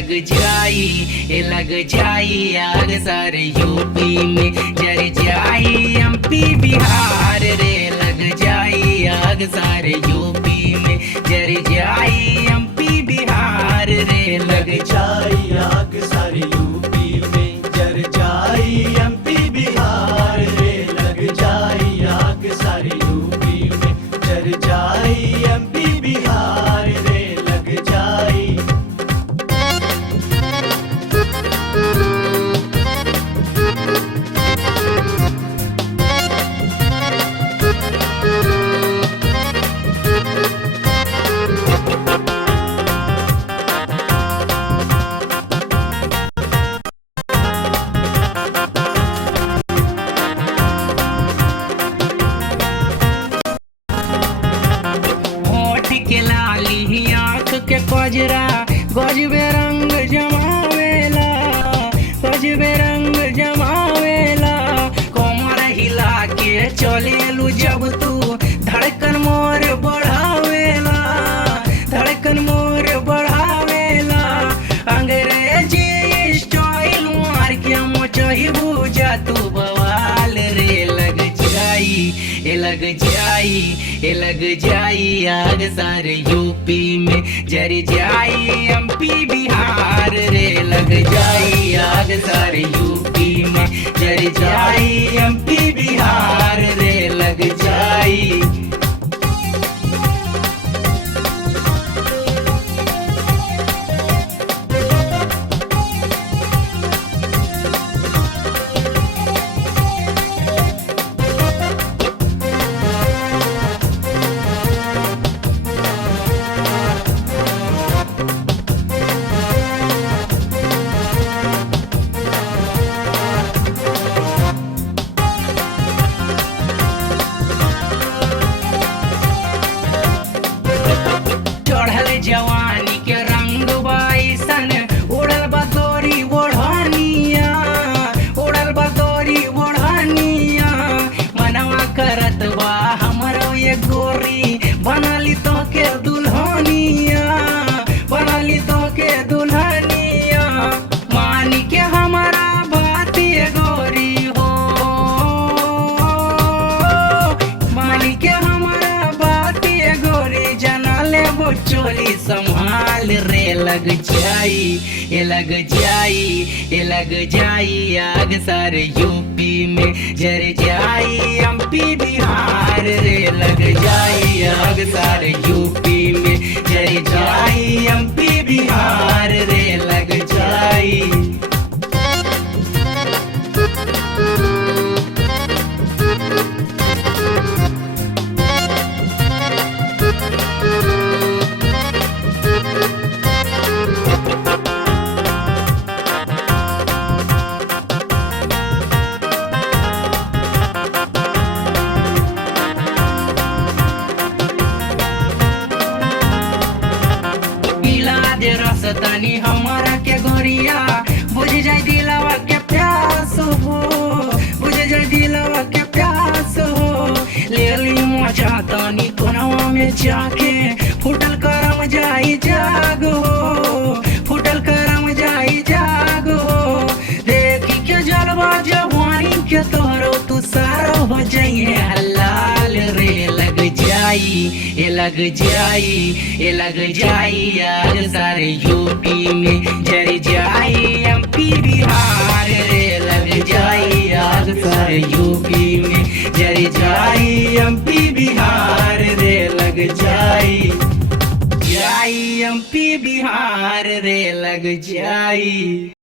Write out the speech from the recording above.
लग जाई आग सारे यूपी में जर जाई एमपी बिहार रे लग जाई आग सारे यूपी में जर जाई एमपी बिहार रे लग जाई आग सारी यूपी में जर जाई एमपी बिहार रे लग जाई आग सारी यूपी में जर जाई एमपी बिहार रे लग जाई। के लाली आँख के कजरा गजबे रंग जमावेला गजबे रंग जमावेला कमर हिला के चलेलू जब तू धड़कन मोर बढ़ावेला धड़कन मोर बढ़ावेला अंग्रेजी स्टाइल मार के मोचही बुझा तू बवाल रे लग जाई आग सारे यूपी में जर जाई एमपी बिहार रे लग जाई आग सारे यूपी में जर जाई एमपी बिहार रे लग जाई। जवानी के रंग बाईसन उड़ल बदोरी ओढ़निया उड़ल बदोरी ओढ़निया मनवा करत बा हमरो ये गोरी बनली तो के दुल्हनिया बनली तो के दुल्हनिया मानी के हमारा बात ये गोरी हो मानी के हमारा बात ये गोरी जना ले वो चोली संभाल रे लग जाई आग सारे यूपी में जर जाई एमपी बिहार रे लग जाई आग सारे यूपी में जर जाई एमपी बिहार रे लग जाई। रसतनी हमारा के गोरिया बुझ जाए दिलवा के प्यास हो बुझ जाए दिलवा के प्यास हो ले ली मजा तनी कोनवा में जाके फुटल करम जाई जाग हो फुटल करम जाई जाग हो देखी के जलवा जवानी के तोरो तू सारो हो जाइए हलाल रे लग जाई आग सारे यूपी में जर जाई एमपी बिहार रे लग जाई आग सारे यूपी में जर जाई एमपी बिहार रे लग जाई एमपी बिहार रे लग जाई।